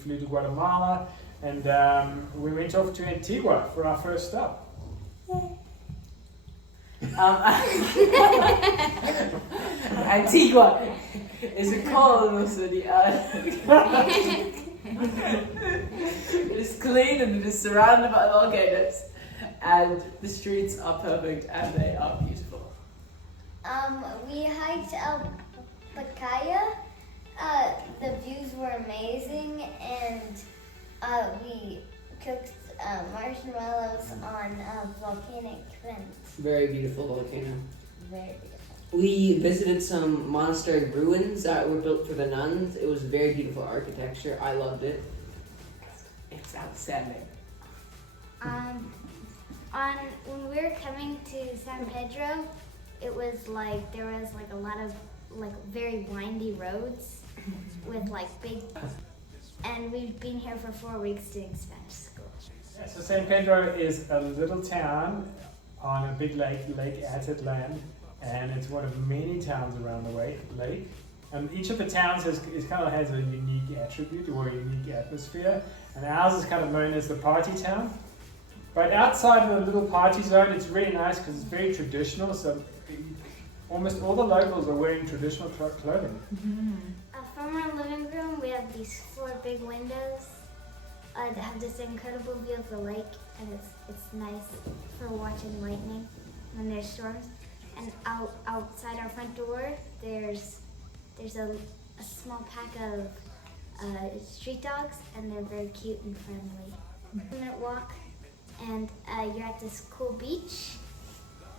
flew to Guatemala, and we went off to Antigua for our first stop. Antigua is a colonial city. It is clean and it is surrounded by volcanoes, and the streets are perfect and they are beautiful. We hiked El Pacaya. The views were amazing, and we cooked marshmallows on volcanic vents. Very beautiful volcano. Very beautiful. We visited some monastery ruins that were built for the nuns. It was very beautiful architecture. I loved it. It's outstanding. When we were coming to San Pedro, it was like there was like a lot of like very windy roads with like big, and we've been here for 4 weeks doing Spanish school. Yeah, so San Pedro is a little town on a big lake, Lake Atitlan, and it's one of many towns around the lake. And each of the towns has a unique attribute or a unique atmosphere, and ours is kind of known as the party town. But outside of the little party zone, it's really nice because it's very traditional. So almost all the locals are wearing traditional clothing. From our living room, we have these 4 big windows that have this incredible view of the lake, and it's nice for watching lightning when there's storms. And outside our front door, there's a small pack of street dogs, and they're very cute and friendly. 1-minute walk, and you're at this cool beach.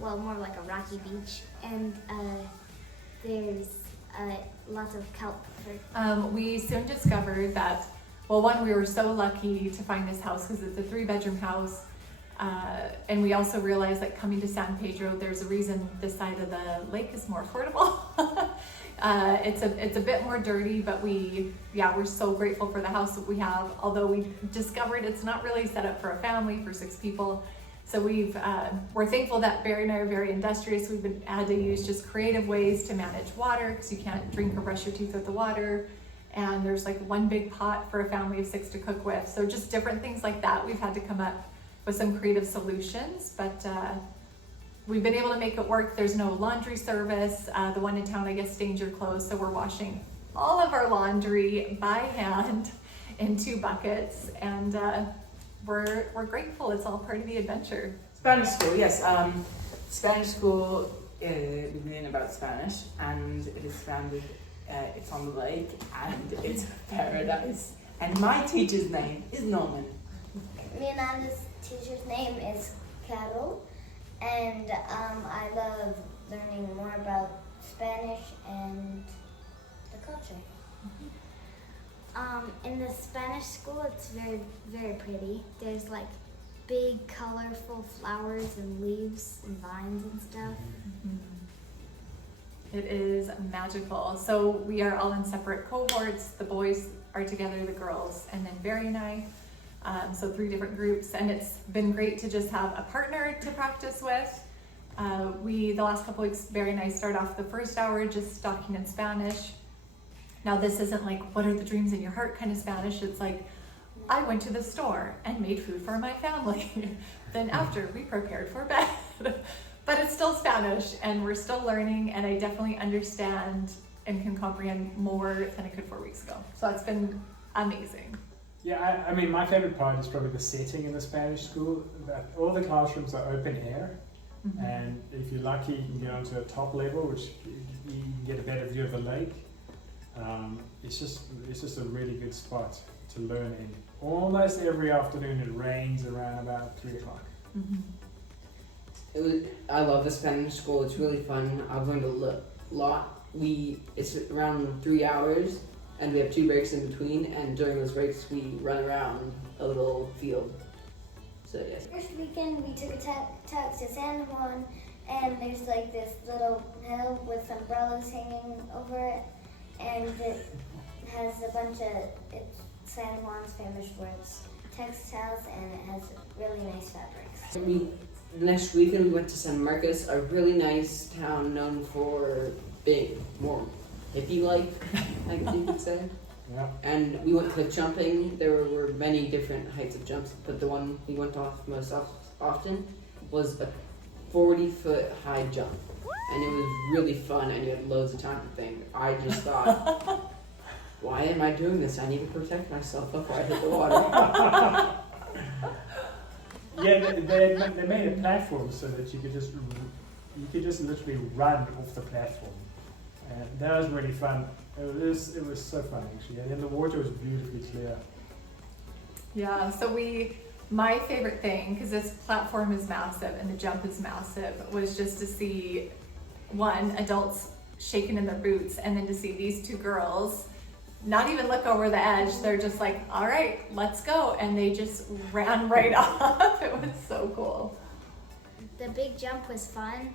Well, more like a rocky beach, and there's lots of kelp. We soon discovered that, well, one, we were so lucky to find this house because it's a 3-bedroom house. And we also realized that coming to San Pedro, there's a reason this side of the lake is more affordable. It's a bit more dirty, but we're so grateful for the house that we have. Although we discovered it's not really set up for a family, for 6 people. So we're thankful that Barry and I are very industrious. We've had to use just creative ways to manage water because you can't drink or brush your teeth with the water. And there's like 1 big pot for a family of 6 to cook with. So just different things like that. We've had to come up with some creative solutions, but we've been able to make it work. There's no laundry service. The one in town, I guess, stains your clothes. So we're washing all of our laundry by hand in 2 buckets. And we're grateful. It's all part of the adventure. Spanish school, yes. Spanish school, we learn about Spanish, and it is surrounded, it's on the lake, and it's a paradise. And my teacher's name is Norman. Leonardo's teacher's name is Carol, and I love learning more about Spanish and the culture. In the Spanish school, it's very, very pretty. There's like big, colorful flowers and leaves and vines and stuff. It is magical. So we are all in separate cohorts. The boys are together, the girls, and then Barry and I. So 3 different groups, and it's been great to just have a partner to practice with. The last couple weeks, Barry and I start off the first hour just talking in Spanish. Now this isn't like, what are the dreams in your heart kind of Spanish. It's like, I went to the store and made food for my family. Then after, we prepared for bed. But it's still Spanish, and we're still learning, and I definitely understand and can comprehend more than I could 4 weeks ago. So it's been amazing. Yeah, I mean, my favorite part is probably the setting in the Spanish school. That all the classrooms are open air, and if you're lucky, you can get onto a top level, which you can get a better view of the lake. It's just a really good spot to learn in. Almost every afternoon it rains around about 3 o'clock. I love the Spanish school. It's really fun. I've learned a lot. It's around 3 hours, and we have 2 breaks in between, and during those breaks we run around a little field. So yes. First weekend we took a tax to San Juan, and there's like this little hill with umbrellas hanging over it, and it has a bunch of, it's San Juan's famous for its textiles, and it has really nice fabrics. The next weekend we went to San Marcos, a really nice town known for being more hippie-like, I think you could say. Yeah. And we went cliff jumping. There were many different heights of jumps, but the one we went off most often was a 40-foot high jump. And it was really fun, and you had loads of time to think. I just thought, why am I doing this? I need to protect myself before I hit the water. Yeah, they made a platform so that you could just literally run off the platform, and that was really fun. It was so fun actually, and then the water was beautifully clear. Yeah, so my favorite thing, because this platform is massive and the jump is massive, was just to see adults shaking in their boots, and then to see these two girls not even look over the edge. They're just like, all right, let's go. And they just ran right off. It was so cool. The big jump was fun,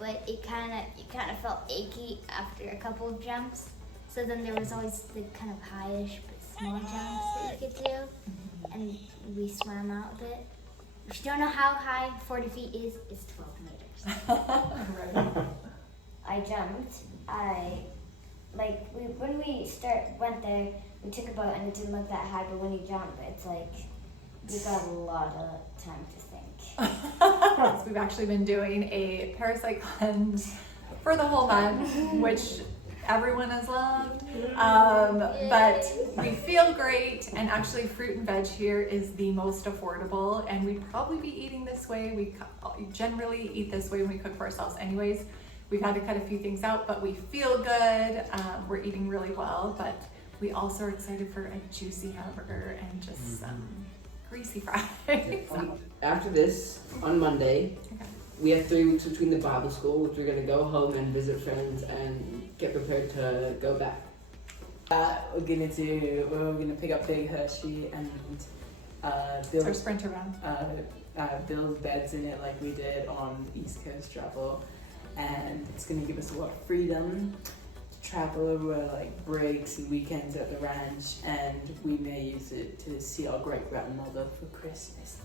but you kind of felt achy after a couple of jumps. So then there was always the kind of highish but small jumps that you could do, and we swam out a bit. If you don't know how high 40 feet is, it's 12 meters. Right. I jumped. When we went there, we took a boat and it didn't look that high, but when you jump, it's like you got a lot of time to think. So we've actually been doing a parasite cleanse for the whole month, which everyone has loved. But we feel great, and actually fruit and veg here is the most affordable, and we'd probably be eating this way. We generally eat this way when we cook for ourselves anyways. We've had to cut a few things out, but we feel good. We're eating really well, but we also are excited for a juicy hamburger and just some greasy fries. After this, on Monday, we have 3 weeks between the Bible school, which we're going to go home and visit friends and get prepared to go back. We're gonna pick up Big Hershey and build Our sprinter van. build beds in it like we did on the East Coast travel, and it's gonna give us a lot of freedom to travel over like breaks and weekends at the ranch, and we may use it to see our great grandmother for Christmas.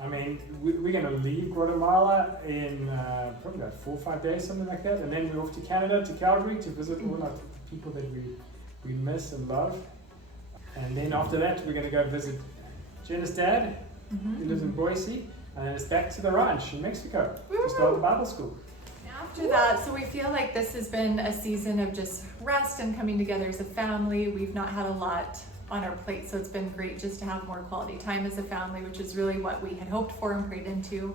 I mean, we're going to leave Guatemala in probably about 4 or 5 days, something like that, and then we're off to Canada, to Calgary, to visit all our people that we miss and love. And then after that, we're going to go visit Jenna's dad, who lives in Boise, and then it's back to the ranch in Mexico to start the Bible school. After that, so we feel like this has been a season of just rest and coming together as a family. We've not had a lot on our plate, so it's been great just to have more quality time as a family, which is really what we had hoped for and prayed into.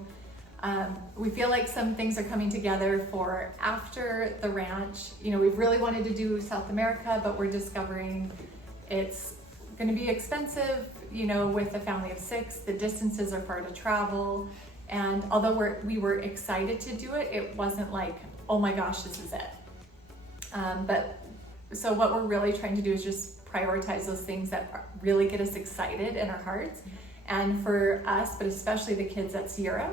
We feel like some things are coming together for after the ranch. You know, we've really wanted to do South America, but we're discovering it's going to be expensive, you know, with a family of 6. The distances are far to travel, and although we were excited to do it, it wasn't like, oh my gosh, this is it. But so what we're really trying to do is just prioritize those things that really get us excited in our hearts. And for us, but especially the kids at Sierra,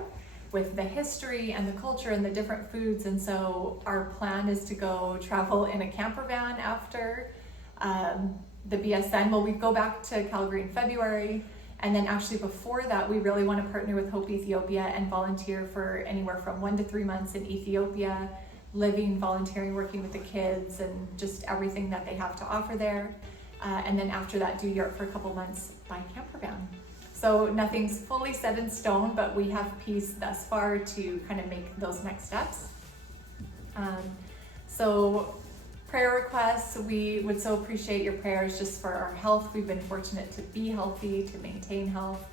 with the history and the culture and the different foods. And so our plan is to go travel in a camper van after the BSN. Well, we go back to Calgary in February. And then actually before that, we really want to partner with Hope Ethiopia and volunteer for anywhere from 1 to 3 months in Ethiopia, living, volunteering, working with the kids, and just everything that they have to offer there. And then after that, do Europe for a couple months by camper van. So nothing's fully set in stone, but we have peace thus far to kind of make those next steps. So prayer requests, we would so appreciate your prayers just for our health. We've been fortunate to be healthy, to maintain health.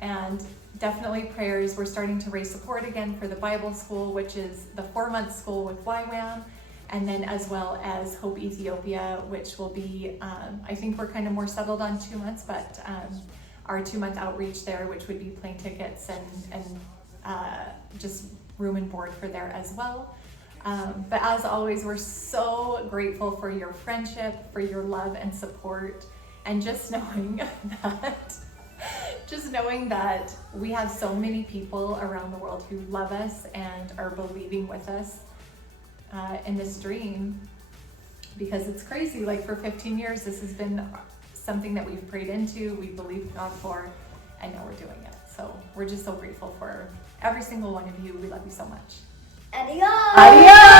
And definitely prayers. We're starting to raise support again for the Bible school, which is the 4-month school with YWAM. And then as well as Hope Ethiopia, which will be, I think we're kind of more settled on 2 months, but our 2-month outreach there, which would be plane tickets and just room and board for there as well. But as always, we're so grateful for your friendship, for your love and support, and just knowing that we have so many people around the world who love us and are believing with us in this dream, because it's crazy. Like for 15 years, this has been something that we've prayed into, we believed God for, and now we're doing it. So we're just so grateful for every single one of you. We love you so much. Adios! Adios!